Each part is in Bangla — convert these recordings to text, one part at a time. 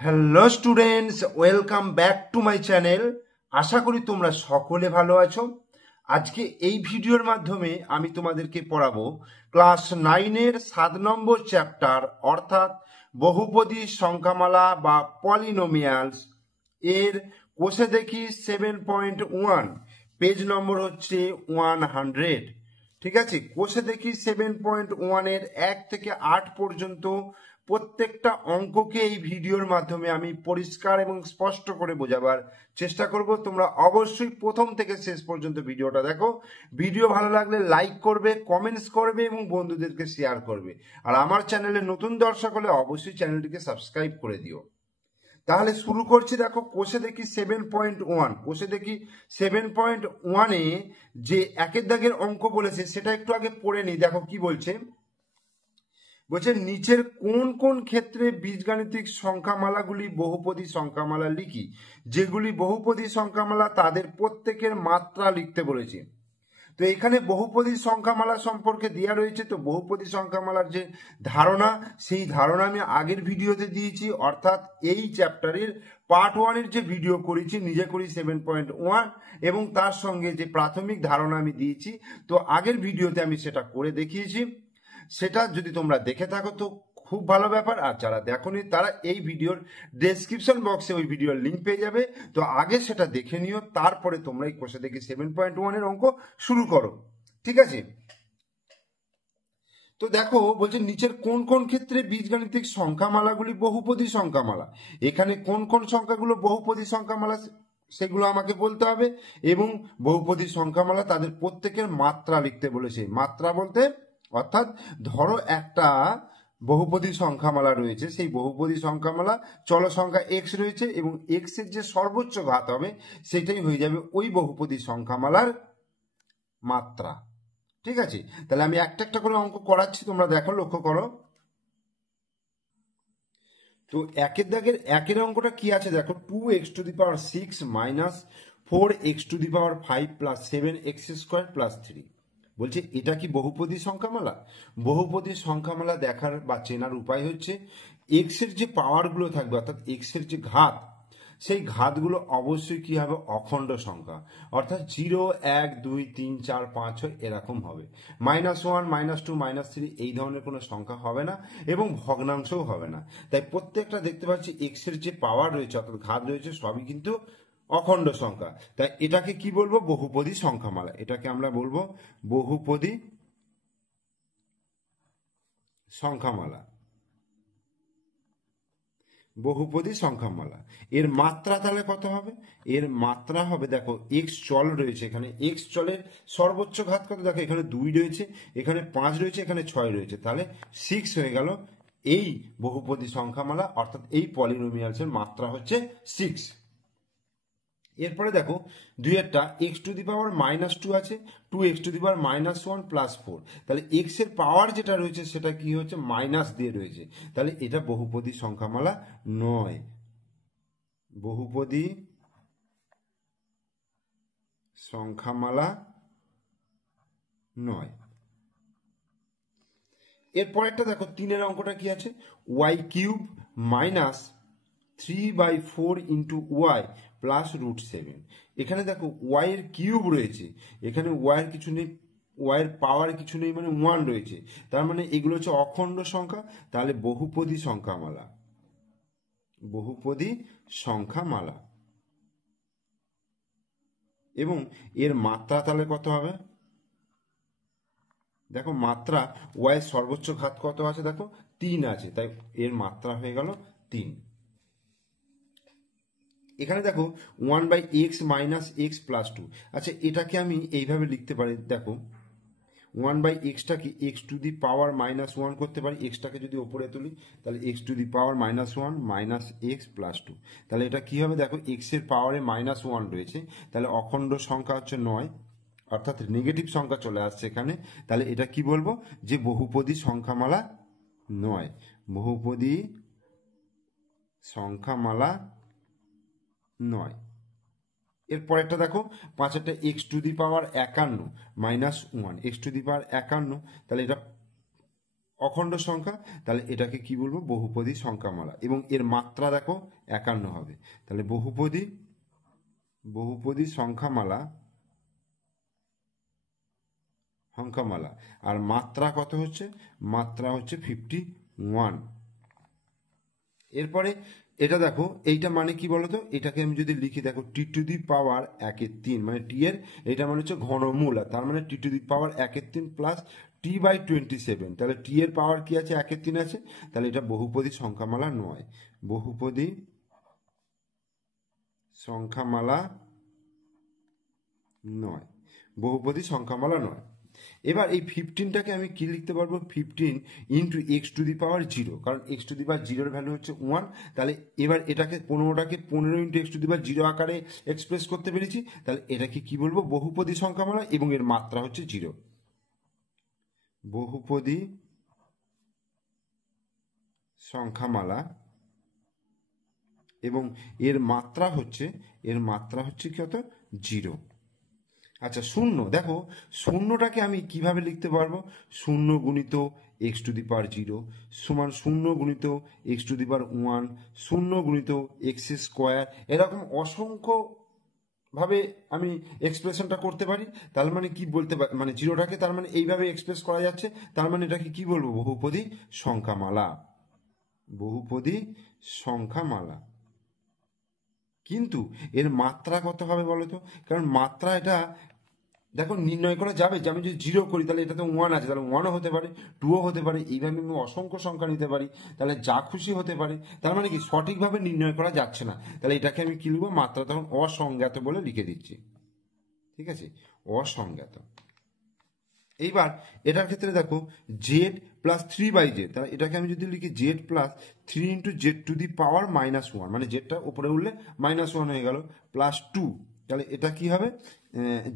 Hello students, welcome back to my channel. আশা করি তোমরা সকলে ভালো আছো। আজকে এই ভিডিওর মাধ্যমে আমি তোমাদেরকে পড়াবো ক্লাস 9-এর 7 নম্বর চ্যাপ্টার, অর্থাৎ বহুপদী সংখ্যামালা বা পলিনোমিয়ালস এর কোষে দেখি 7.1, পেজ নম্বর হচ্ছে 100। ঠিক আছে, কোষে দেখি 7.1-এর 1 থেকে 8 পর্যন্ত প্রত্যেকটা অঙ্ককে এই ভিডিওর মাধ্যমে আমি পরিষ্কার এবং স্পষ্ট করে বোঝাবার চেষ্টা করব। তোমরা অবশ্যই প্রথম থেকে শেষ পর্যন্ত ভিডিওটা দেখো। ভিডিও ভালো লাগলে লাইক করবে, কমেন্টস করবে এবং বন্ধুদেরকে শেয়ার করবে। আর আমার চ্যানেলে নতুন দর্শক হলে অবশ্যই চ্যানেলটিকে সাবস্ক্রাইব করে দিও। তাহলে শুরু করছি। দেখো, কোষে দেখি 7.1, কোষে দেখি 7.1-এ যে একের দাগের অঙ্ক বলেছে সেটা একটু আগে পড়ে নিই। দেখো কি বলছে। বলছে নিচের কোন কোন ক্ষেত্রে বীজগাণিতিক সংখ্যামালাগুলি বহুপদী সংখ্যামালা লিখি। যেগুলি বহুপদী সংখ্যামালা তাদের প্রত্যেকের মাত্রা লিখতে বলেছে। তো এখানে বহুপদী সংখ্যামালা সম্পর্কে দেওয়া রয়েছে। তো বহুপদী সংখ্যামালার যে ধারণা, সেই ধারণা আমি আগের ভিডিওতে দিয়েছি, অর্থাৎ এই চ্যাপ্টারের পার্ট 1-এর যে ভিডিও করেছি নিজে করি 7.1, এবং তার সঙ্গে যে প্রাথমিক ধারণা আমি দিয়েছি, তো আগের ভিডিওতে আমি সেটা করে দেখিয়েছি। সেটা যদি তোমরা দেখে থাকো তো খুব ভালো ব্যাপার, আর যারা দেখোনি তারা এই ভিডিওর ডেসক্রিপশন বক্সে ওই ভিডিওর লিঙ্ক পেয়ে যাবে। তো আগে সেটা দেখে নিও, তারপরে তোমরা এই কোষে দেখে 7.1-এর অঙ্ক শুরু করো। ঠিক আছে, তো দেখো বলছে নিচের কোন কোন ক্ষেত্রে বীজগাণিতিক সংখ্যামালাগুলি বহুপদী সংখ্যামালা। এখানে কোন কোন সংখ্যাগুলো বহুপদী সংখ্যামালা সেগুলো আমাকে বলতে হবে, এবং বহুপদী সংখ্যামালা তাদের প্রত্যেকের মাত্রা লিখতে বলেছে। মাত্রা বলতে অর্থাৎ ধরো একটা বহুপদী সংখ্যামালা রয়েছে, সেই বহুপদী সংখ্যামালা চল সংখ্যা এক্স রয়েছে, এবং এক্স এর যে সর্বোচ্চ ঘাত হবে সেটাই হয়ে যাবে ওই বহুপদী সংখ্যামালার মাত্রা। ঠিক আছে, তাহলে আমি একটা একটা করে অঙ্ক করাচ্ছি, তোমরা দেখো, লক্ষ্য করো। তো একের দাগের একের অঙ্কটা কি আছে দেখো। 2x⁶ minus 4x⁵ plus 7x² plus 3 বলছে এটা কি বহুপদী সংখ্যামালা। বহুপদী সংখ্যামালা দেখার বা চেনার উপায় হচ্ছে এক্স এর যে পাওয়ারগুলো থাকবে, অর্থাৎ এক্স এর যে ঘাত, সেই ঘাতগুলো অবশ্যই কি হবে, অখণ্ড সংখ্যা, অর্থাৎ 0, 1, 2, 3, 4, 5, 6 এরকম হবে। -1, -2, -3 এই ধরনের কোনো সংখ্যা হবে না, এবং ভগ্নাংশও হবে না। তাই প্রত্যেকটা দেখতে পাচ্ছি এক্স এর যে পাওয়ার রয়েছে অর্থাৎ ঘাত রয়েছে সবই কিন্তু অখণ্ড সংখ্যা। তাই এটাকে কি বলবো, বহুপদী সংখ্যামালা। এটাকে আমরা বলবো বহুপদী সংখ্যামালা। বহুপদী সংখ্যামালা এর মাত্রা তাহলে কত হবে। এর মাত্রা হবে, দেখো এক্স চল রয়েছে, এখানে এক্স চলের সর্বোচ্চ ঘাত কত, দেখো এখানে 2 রয়েছে, এখানে 5 রয়েছে, এখানে 6 রয়েছে, তাহলে 6 হয়ে গেল এই বহুপদী সংখ্যামালা, অর্থাৎ এই পলিনোমিয়ালসের মাত্রা হচ্ছে 6। এরপরে দেখো দুইয়েরটা x⁻−2 আছে, 2x⁻−1 প্লাস 4, তাহলে এক্স এর পাওয়ার যেটা রয়েছে সেটা কি হচ্ছে, মাইনাস দিয়ে রয়েছে, তাহলে এটা বহুপদী সংখ্যামালা নয়। বহুপদী সংখ্যামালা নয়। এরপর একটা দেখো 3-এর অঙ্কটা কি আছে, y³ minus 3/4 into Y plus √7। এখানে দেখো ওয়াই এর কিউব রয়েছে, এখানে ওয়াই এর কিছু নেই, ওয়াই এর পাওয়ার কিছু নেই, মানে 1 রয়েছে, তার মানে এগুলো হচ্ছে অখণ্ড সংখ্যা, তাহলে বহুপদী সংখ্যামালা। বহুপদী সংখ্যামালা, এবং এর মাত্রা তাহলে কত হবে, দেখো মাত্রা ওয়াই এর সর্বোচ্চ ঘাত কত আছে, দেখো 3 আছে, তাই এর মাত্রা হয়ে গেল 3। এখানে দেখো 1/x মাইনাস এক্স প্লাস 2। আচ্ছা, এটাকে আমি এইভাবে লিখতে পারি, দেখো 1/xটাকে x⁻−1 করতে পারি। এক্সটাকে যদি ওপরে তুলি তাহলে x⁻−1 মাইনাস এক্স প্লাস 2, তাহলে এটা কি হবে, দেখো এক্স এর পাওয়ারে -1 রয়েছে, তাহলে অখণ্ড সংখ্যা হচ্ছে 9, অর্থাৎ নেগেটিভ সংখ্যা চলে আসছে এখানে। তাহলে এটা কি বলবো, যে বহুপদী সংখ্যামালা নয়। বহুপদী সংখ্যামালা নয়। এরপর একটা দেখো 5 x⁻51 -1, x⁻51, তাহলে এটা অখণ্ড সংখ্যা, তাহলে এটাকে কি বলবো? বহুপদী সংখ্যামালা। এবং এর মাত্রা দেখো 51 হবে, তাহলে বহুপদী সংখ্যামালা আর মাত্রা কত হচ্ছে? মাত্রা হচ্ছে 51। এরপরে এটা দেখো, এইটা মানে কি বলতো? এটাকে আমি যদি লিখি, দেখো t⁻³ 1/3, মানে টি এর এটা মানে হচ্ছে ঘনমূল, আর তার মানে t⁻³ 1/3 প্লাস t/27, তাহলে টি এর পাওয়ার কি আছে? 1/3 আছে, তাহলে এটা বহুপদী সংখ্যামালা নয়। বহুপদী সংখ্যামালা নয়, বহুপদী সংখ্যামালা নয়। এবার এই 15টাকে আমি কি লিখতে পারবো? 15 ইন্টু x⁻0, কারণ x⁻0 ভ্যালু হচ্ছে 1। তাহলে এবার এটাকে 15টাকে 15 ইন্টু x⁻0 আকারে এক্সপ্রেস করতে পেরেছি, তাহলে এটাকে কি বলবো? বহুপদী সংখ্যামালা, এবং এর মাত্রা হচ্ছে 0। বহুপদী সংখ্যামালা এবং এর মাত্রা হচ্ছে কত? 0। আচ্ছা, শূন্য, দেখো শূন্যটাকে আমি কিভাবে লিখতে পারবো? 0 গুণিত x⁻0 সমান 0 গুণিত x⁻1, 0 গুণিত x², এরকম অসংখ্য ভাবে আমি এক্সপ্রেশনটা করতে পারি। তার মানে কি বলতে পারি? মানে জিরোটাকে তার মানে এইভাবে এক্সপ্রেস করা যাচ্ছে, তার মানে এটাকে কি বলবো? বহুপদী সংখ্যামালা। বহুপদী সংখ্যামালা। কিন্তু এর মাত্রা কত হবে বলো তো? কারণ মাত্রা এটা দেখো নির্ণয় করা যাবে, যে আমি যদি 0 করি তাহলে এটা তো 1 আছে, তাহলে 1ও হতে পারে, 2ও হতে পারে, এইভাবে আমি অসংখ্য সংখ্যা নিতে পারি, তাহলে যা খুশি হতে পারে। তার মানে কি সঠিকভাবে নির্ণয় করা যাচ্ছে না, তাহলে এটাকে আমি কি লিখবো? মাত্রা তখন অসংজ্ঞাত বলে লিখে দিচ্ছি। ঠিক আছে, অসংজ্ঞাত। এইবার এটার ক্ষেত্রে দেখো z+3/z, তাহলে এটাকে আমি যদি লিখি z+3 ইন্টু z⁻⁻1, মানে জেডটা উপরে উঠলে -1 হয়ে গেল, +2, তাহলে এটা কি হবে?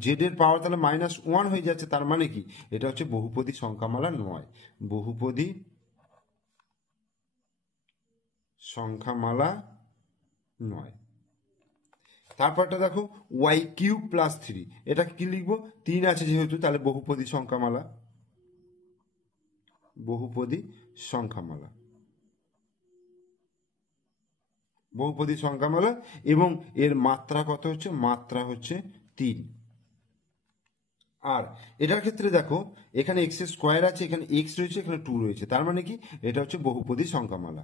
জেড এর পাওয়ার তাহলে -1 হয়ে যাচ্ছে, তার মানে কি এটা হচ্ছে বহুপদী সংখ্যামালা নয়। বহুপদী সংখ্যামালা নয়। তারপরটা দেখো y³ + 3, এটা কি লিখবো? 3 আছে যেহেতু, তাহলে বহুপদী সংখ্যামালা। বহুপদী সংখ্যামালা, বহুপদী সংখ্যামালা, এবং এর মাত্রা কত হচ্ছে? মাত্রা হচ্ছে 3। আর এটার ক্ষেত্রে দেখো এখানে x² আছে, এখানে x রয়েছে, এখানে 2 রয়েছে, তার মানে কি এটা হচ্ছে বহুপদী সংখ্যামালা।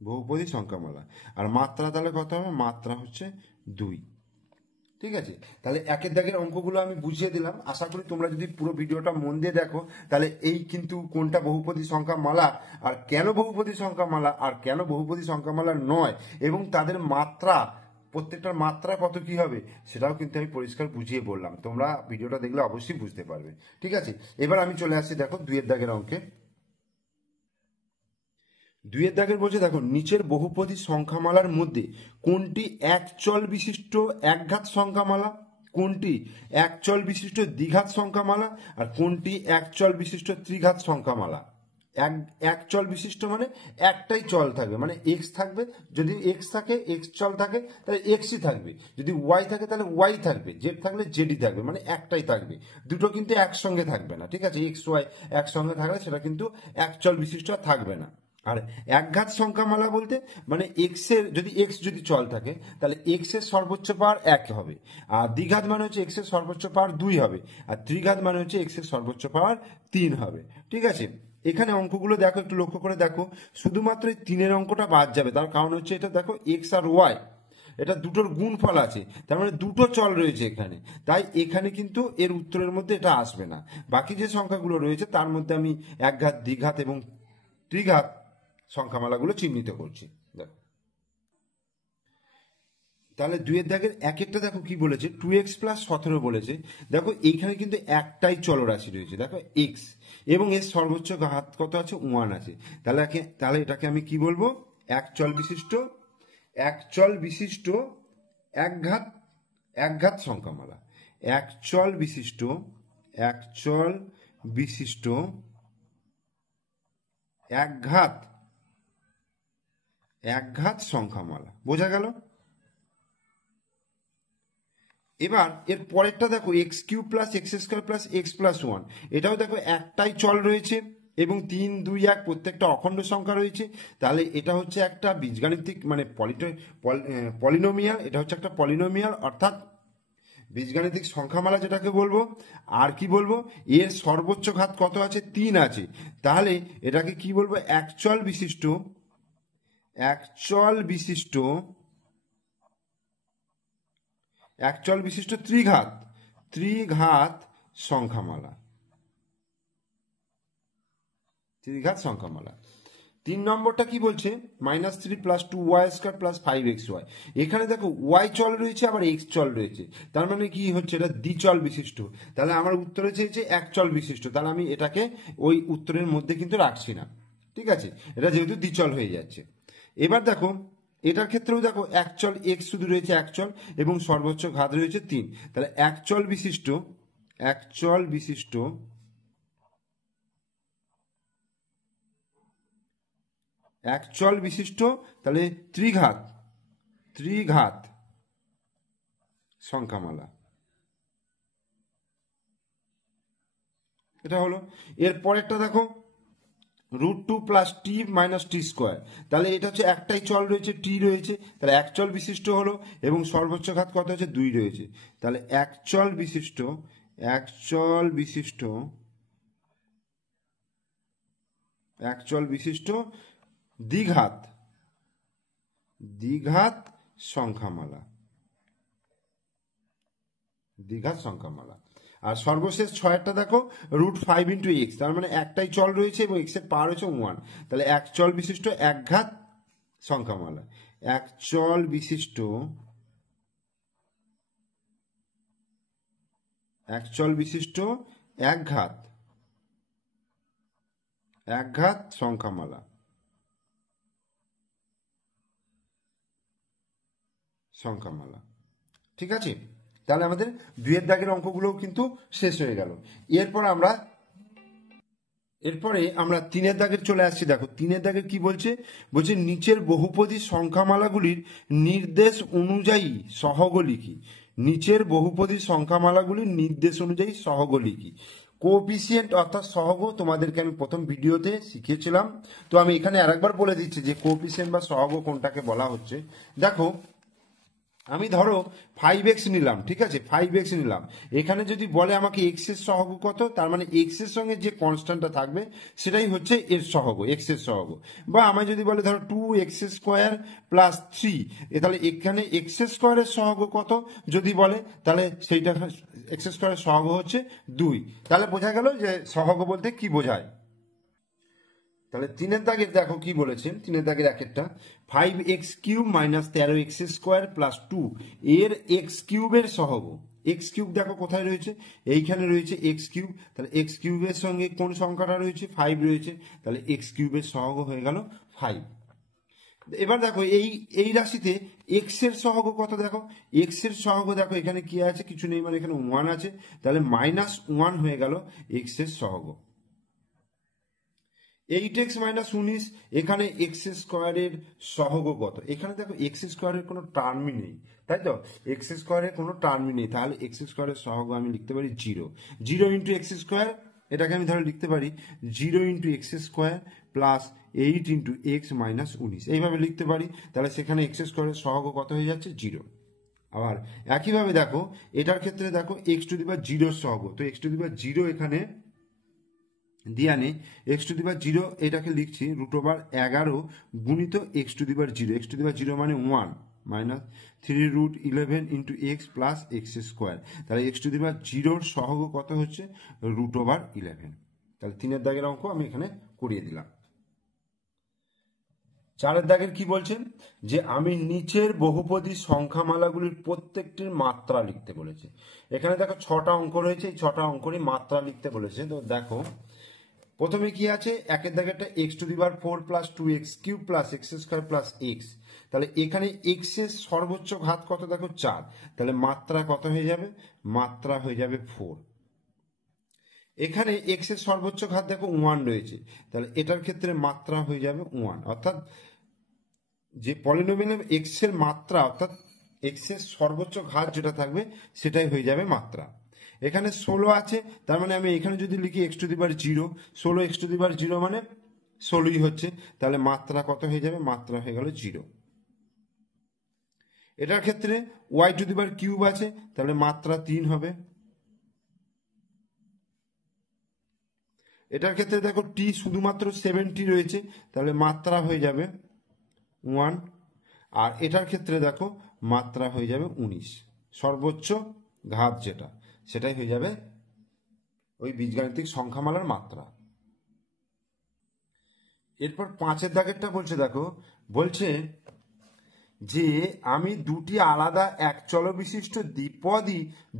বহুপদী সংখ্যামালা। আর মাত্রা তাহলে কত হবে? মাত্রা হচ্ছে 2। ঠিক আছে, তাহলে একের দাগের অঙ্কগুলো আমি বুঝিয়ে দিলাম। আশা করি তোমরা যদি পুরো ভিডিওটা মন দিয়ে দেখো, তাহলে এই কিন্তু কোনটা বহুপদী সংখ্যামালা, আর কেন বহুপদী সংখ্যামালা, আর কেন বহুপদী সংখ্যামালা নয়, এবং তাদের মাত্রা, প্রত্যেকটার মাত্রা কত কি হবে, সেটাও কিন্তু আমি পরিষ্কার বুঝিয়ে বললাম। তোমরা ভিডিওটা দেখলে অবশ্যই বুঝতে পারবে। ঠিক আছে, এবার আমি চলে আসছি দেখো 2-এর দাগের অঙ্কে। 2-এর দাগের বলছে, দেখো নিচের বহুপদী সংখ্যামালার মধ্যে কোনটি একচল বিশিষ্ট একঘাত সংখ্যামালা, কোনটি একচল বিশিষ্ট দ্বিঘাত সংখ্যামালা, আর কোনটি একচল বিশিষ্ট ত্রিঘাত সংখ্যামালা। একচল বিশিষ্ট মানে একটাই চল থাকবে, মানে এক্স থাকবে, যদি এক্স থাকে, এক্স চল থাকে, তাহলে এক্সই থাকবে, যদি ওয়াই থাকে তাহলে ওয়াই থাকবে, জেড থাকলে জেডই থাকবে, মানে একটাই থাকবে, দুটো কিন্তু একসঙ্গে থাকবে না। ঠিক আছে, এক্স ওয়াই একসঙ্গে থাকলে সেটা কিন্তু একচল বিশিষ্ট থাকবে না। আর একঘাত সংখ্যামালা বলতে মানে এক্স এর যদি চল থাকে, তাহলে এক্স এর সর্বোচ্চ পাওয়ার 1 হবে, আর দ্বিঘাত মানে হচ্ছে এক্স এর সর্বোচ্চ পাওয়ার 2 হবে, আর ত্রিঘাত মানে হচ্ছে এক্স এর সর্বোচ্চ পাওয়ার 3 হবে। ঠিক আছে, এখানে অঙ্কগুলো দেখো, একটু লক্ষ্য করে দেখো, শুধুমাত্র এই 3-এর অঙ্কটা বাদ যাবে, তার কারণ হচ্ছে এটা দেখো এক্স আর ওয়াই, এটা দুটোর গুণফল আছে, তার মানে দুটো চল রয়েছে এখানে, তাই এখানে কিন্তু এর উত্তরের মধ্যে এটা আসবে না। বাকি যে সংখ্যাগুলো রয়েছে তার মধ্যে আমি একঘাত, দ্বিঘাত এবং ত্রিঘাত সংখ্যামালাগুলো চিহ্নিত করছি। দেখো তাহলে 2-এর দাগের একেরটা দেখো কি বলেছে, 2x+17 বলেছে। দেখো এইখানে কিন্তু একটাই চলরাশি রয়েছে, দেখো এক্স, এবং এর সর্বোচ্চ ঘাত কত আছে? 1 আছে। তাহলে এটাকে আমি কি বলবো? একচল বিশিষ্ট একঘাত সংখ্যামালা। একচল বিশিষ্ট একঘাত সংখ্যামালা। বোঝা গেল? এবার এর পরেরটা দেখো x cube plus x square plus x plus one, এটাও দেখো একটাই চল রয়েছে এবং 3, 2, 1 প্রত্যেকটা অখণ্ড সংখ্যা রয়েছে। তাহলে এটা হচ্ছে একটা বীজগাণিতিক মানে পলিনোমিয়াল, এটা হচ্ছে একটা পলিনোমিয়াল অর্থাৎ বীজগাণিতিক সংখ্যামালা যেটাকে বলবো। আর কি বলবো, এর সর্বোচ্চ ঘাত কত আছে, 3 আছে। তাহলে এটাকে কি বলবো, একচল বিশিষ্ট ত্রিঘাত সংখ্যামালা। 3 নম্বরটা কি বলছে, -3 + 2y² + 5xy। এখানে দেখো y চল রয়েছে আবার x চল রয়েছে, তার মানে কি হচ্ছে, এটা দ্বিচল বিশিষ্ট। তাহলে আমার উত্তরে চেয়েছে একচল বিশিষ্ট, তাহলে আমি এটাকে ওই উত্তরের মধ্যে কিন্তু রাখছি না, ঠিক আছে, এটা যেহেতু দ্বিচল হয়ে যাচ্ছে। এবার দেখো এটার ক্ষেত্রেও দেখো একচল x শুধু রয়েছে একচল এবং সর্বোচ্চ ঘাত রয়েছে 3। তাহলে একচল বিশিষ্ট তাহলে ত্রিঘাত সংখ্যামালা, এটা হলো। এর পরেরটা দেখো √2 + t - t²। তাহলে এটা হচ্ছে একটাই চল রয়েছে, t রয়েছে, তাহলে একচল বিশিষ্ট হলো এবং সর্বোচ্চ ঘাত কত হচ্ছে, 2 রয়েছে। তাহলে একচল বিশিষ্ট দ্বিঘাত সংখ্যামালা। আর সর্বশেষ 6টা দেখো √5 × x, তার মানে একটাই চল রয়েছে এবং x এর পাওয়ার হচ্ছে 1। তাহলে একচল বিশিষ্ট একঘাত সংখ্যামালা, একঘাত সংখ্যামালা। ঠিক আছে, তাহলে আমাদের 2-এর দাগের অঙ্কগুলোও কিন্তু শেষ হয়ে গেল। এরপরে আমরা 3-এর দাগের চলে আসছি। দেখো 3-এর দাগের কি বলছে, নিচের বহুপদী সংখ্যামালাগুলির নির্দেশ অনুযায়ী সহগ লিখি। কোএফিসিয়েন্ট অর্থাৎ সহগ তোমাদেরকে আমি প্রথম ভিডিওতে শিখিয়েছিলাম, তো আমি এখানে আরেকবার বলে দিচ্ছি যে কোএফিসিয়েন্ট বা সহগ কোনটাকে বলা হচ্ছে। দেখো আমি ধরো 5x নিলাম, ঠিক আছে, 5x নিলাম। এখানে যদি বলে আমাকে x এর সহগ কত, তার মানে x এর সঙ্গে যে কনস্ট্যান্টটা থাকবে সেটাই হচ্ছে এর সহগ, x এর সহগ। বা আমায় যদি বলে ধরো 2x² + 3, তাহলে এখানে x² এর সহগ কত যদি বলে, তাহলে সেইটা x² এর সহগ হচ্ছে 2। তাহলে বোঝা গেল যে সহগ বলতে কি বোঝায়। তাহলে 3-এর দাগের দেখো কি বলেছেন, 3-এর দাগের একটা 5x³ - 13x² + 2 এর x³ এর সহগ। x³ দেখো কোথায় রয়েছে, এইখানে রয়েছে x³। তাহলে x³ এর সঙ্গে কোন সংখ্যাটা রয়েছে, 5 রয়েছে, তাহলে x³ এর সহগ হয়ে গেল 5। এবার দেখো এই রাশিতে x এর সহগ কত, দেখো x এর সহগ দেখো এখানে কি আছে, কিছু নেই, মানে এখানে 1 আছে, তাহলে -1 হয়ে গেল x এর সহগ। 8x - 19, এখানে x² এর সহগ কত, এখানে দেখো x² এর কোনো টার্মই নেই, তাই তো, x² এর কোনো টার্মই নেই, তাহলে x² এর সহগ আমি লিখতে পারি 0 × x²। এটাকে আমি ধরে লিখতে পারি 0 × x² + 8 × x - 19, এইভাবে লিখতে পারি। তাহলে সেখানে x² এর সহগ কত হয়ে যাচ্ছে, 0। আবার একইভাবে দেখো এটার ক্ষেত্রে দেখো x⁻0 এর সহগ, তো x⁻0 এখানে দিয়ে আনে, x⁻0 এটাকে লিখছি √11 × x⁻0, x⁻0 মানে 1 -3√11 × x + x²। তাহলে x⁻0 এর সহগ কত হচ্ছে, √11। তাহলে 3-এর দাগের অঙ্ক আমি এখানে করিয়ে দিলাম। 4-এর দাগের কি বলছেন, যে আমি নিচের বহুপদী সংখ্যামালাগুলির প্রত্যেকটির মাত্রা লিখতে বলেছে। এখানে দেখো 6টা অঙ্ক রয়েছে, এই 6টা অঙ্কেরই মাত্রা লিখতে বলেছে। তো দেখো প্রথমে কি আছে, 1-এর দাগেরটা x⁴ + 2x³ + x² + x। তাহলে এখানে x এর সর্বোচ্চ ঘাত কত, দেখো 4, তাহলে মাত্রা কত হয়ে যাবে, মাত্রা হয়ে যাবে 4। এখানে x এর সর্বোচ্চ ঘাত দেখো 1 রয়েছে, তাহলে এটার ক্ষেত্রে মাত্রা হয়ে যাবে 1, অর্থাৎ যে পলিনোমিয়াল x এর মাত্রা অর্থাৎ এক্সের সর্বোচ্চ ঘাত যেটা থাকবে সেটাই হয়ে যাবে মাত্রা। এখানে 16 আছে, তার মানে আমি এখানে যদি লিখি x to the power 0, 16 x to the power 0 মানে 16ই হচ্ছে, তাহলে মাত্রা কত হয়ে যাবে? মাত্রা হয়ে গেল 0। এটার ক্ষেত্রে y two the power cube আছে, তাহলে মাত্রা 3 হবে। এটার ক্ষেত্রে দেখো t শুধুমাত্র 70 রয়েছে, তাহলে মাত্রা হয়ে যাবে 1। আর এটার ক্ষেত্রে দেখো মাত্রা হয়ে যাবে 19, সর্বোচ্চ ঘাত যেটা সেটাই হয়ে যাবে ওই বীজগাণিতিক সংখ্যামালার মাত্রা। এরপর 5-এর দাগেরটা বলছে, দেখো বলছে যে আমি দুটি আলাদা এক চল বিশিষ্ট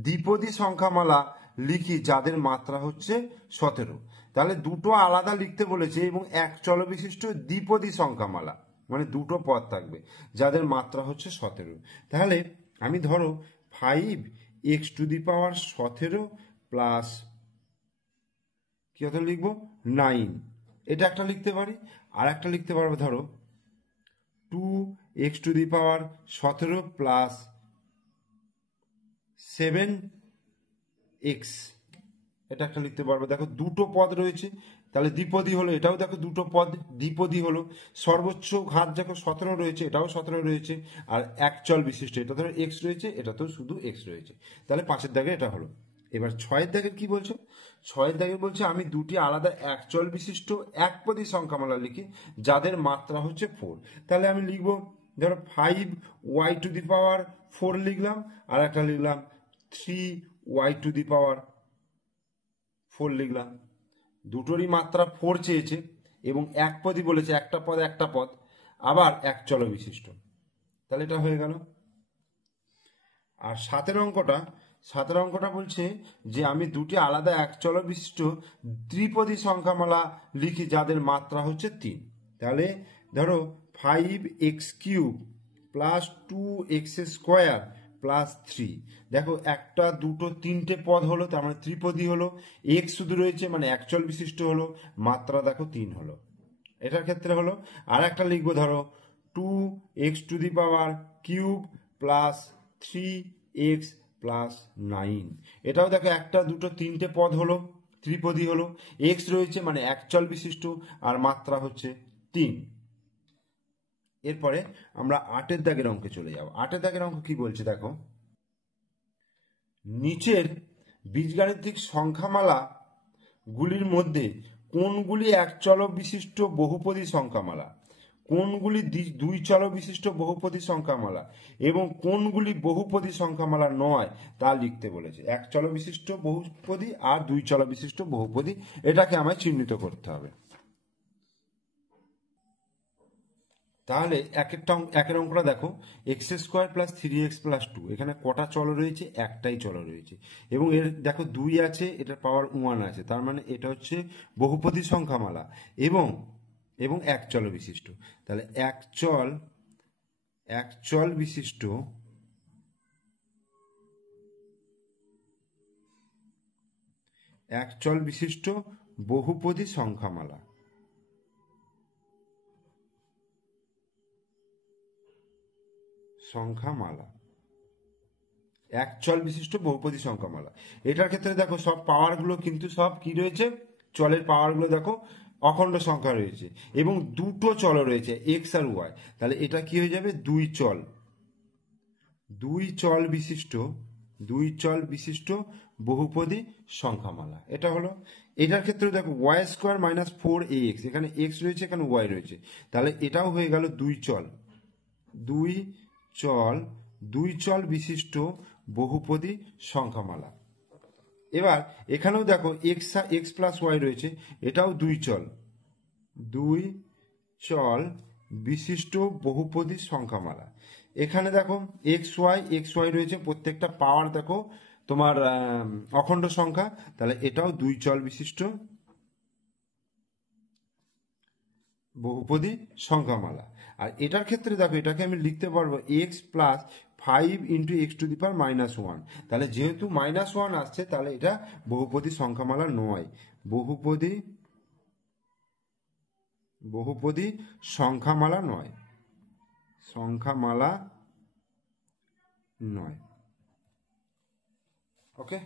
দ্বিপদী সংখ্যামালা লিখি যাদের মাত্রা হচ্ছে 17। তাহলে দুটো আলাদা লিখতে বলেছে এবং এক চল বিশিষ্ট দ্বিপদী সংখ্যামালা, মানে দুটো পদ থাকবে যাদের মাত্রা হচ্ছে 17। তাহলে আমি ধরো 5x two the power 17 plus কি কথা লিখবো 9, এটা একটা লিখতে পারি। আর একটা লিখতে পারবো ধরো 2x two the power 17 plus 7x, এটা একটা লিখতে পারবো। দেখো দুটো পদ রয়েছে, তাহলে দ্বিপদী হলো, এটাও দেখো দুটো পদ দ্বিপদী হলো। সর্বোচ্চ ঘাত দেখো 17 রয়েছে, এটাও 17 রয়েছে। আর এক চল বিশিষ্ট, এটা ধরো x রয়েছে, এটা তো শুধু x রয়েছে। তাহলে 5-এর দাগে এটা হলো। এবার 6-এর দাগে কি বলছে? 6-এর দাগে বলছে আমি দুটি আলাদা এক চল বিশিষ্ট একপদী সংখ্যামালা লিখি যাদের মাত্রা হচ্ছে 4। তাহলে আমি লিখবো ধরো 5y টু দি পাওয়ার 4 লিখলাম, আর একটা লিখলাম 3y টু দি পাওয়ার 4 লিখলাম। দুটোরই মাত্রা 4 চেয়েছে এবং এক পদই বলেছে, একটা পদ একটা পদ, আবার এক চল বিশিষ্ট, তাহলে এটা হয়ে গেল। আর 7-এর অঙ্কটা বলছে যে আমি দুটি আলাদা এক চল বিশিষ্ট ত্রিপদী সংখ্যামালা লিখি যাদের মাত্রা হচ্ছে 3। তাহলে ধরো 5x cube plus 2x square plus 3, দেখো একটা দুটো তিনটে পদ হলো, তার মানে ত্রিপদী হলো। x শুধু রয়েছে মানে এক চল বিশিষ্ট হলো, মাত্রা দেখো 3 হলো। এটার ক্ষেত্রে হলো। আর একটা লিখবো ধরো 2x two the power cube plus 3x plus 9, এটাও দেখো একটা দুটো তিনটে পদ হলো, ত্রিপদী হলো। x রয়েছে মানে এক চল বিশিষ্ট, আর মাত্রা হচ্ছে 3। এরপরে আমরা 8-এর দাগের অঙ্কে চলে যাব। 8-এর দাগের অঙ্ক কি বলছে দেখো, নিচের বীজগাণিতিক সংখ্যামালা গুলির মধ্যে কোনগুলি এক চল বিশিষ্ট বহুপদী সংখ্যামালা, কোনগুলি দুই চল বিশিষ্ট বহুপদী সংখ্যামালা এবং কোনগুলি বহুপদী সংখ্যামালা নয় তা লিখতে বলেছে। এক চল বিশিষ্ট বহুপদী আর দুই চল বিশিষ্ট বহুপদী, এটাকে আমায় চিহ্নিত করতে হবে। তাহলে একের অঙ্কটা দেখো, x square plus 3x plus 2, এখানে কটা চল রয়েছে? একটাই চল রয়েছে এবং এর দেখো 2 আছে, এটার পাওয়ার 1 আছে, তার মানে এটা হচ্ছে বহুপদী সংখ্যামালা এবং এক চল বিশিষ্ট। তাহলে এক চল বিশিষ্ট বহুপদী সংখ্যামালা। এক চল বিশিষ্ট বহুপদী সংখ্যামালা। এটার ক্ষেত্রে দেখো সব পাওয়ারগুলো কিন্তু সব কি রয়েছে? চলের পাওয়ারগুলো দেখো অখণ্ড সংখ্যা রয়েছে এবং দুটো চল রয়েছে এক্স আর ওয়াই, তাহলে এটা কি হয়ে যাবে? দুই চল বিশিষ্ট বহুপদী সংখ্যামালা, এটা হলো। এটার ক্ষেত্রে দেখো ওয়াই স্কোয়ার মাইনাস 4ax, এখানে এক্স রয়েছে, এখানে ওয়াই রয়েছে, তাহলে এটাও হয়ে গেল দুই চল বিশিষ্ট বহুপদী সংখ্যামালা। এবার এখানেও দেখো এক্স প্লাস ওয়াই রয়েছে, এটাও দুই চল বিশিষ্ট বহুপদী সংখ্যামালা। এখানে দেখো এক্স ওয়াই রয়েছে, প্রত্যেকটা পাওয়ার দেখো তোমার অখণ্ড সংখ্যা, তাহলে এটাও দুই চল বিশিষ্ট বহুপদী সংখ্যামালা। আর এটার ক্ষেত্রে দেখো এটাকে আমি লিখতে পারবো X plus 5 into X to the power -1, তাহলে যেহেতু -1 আসছে তাহলে এটা বহুপদী সংখ্যামালা নয়, বহুপদী সংখ্যামালা নয়। ওকে।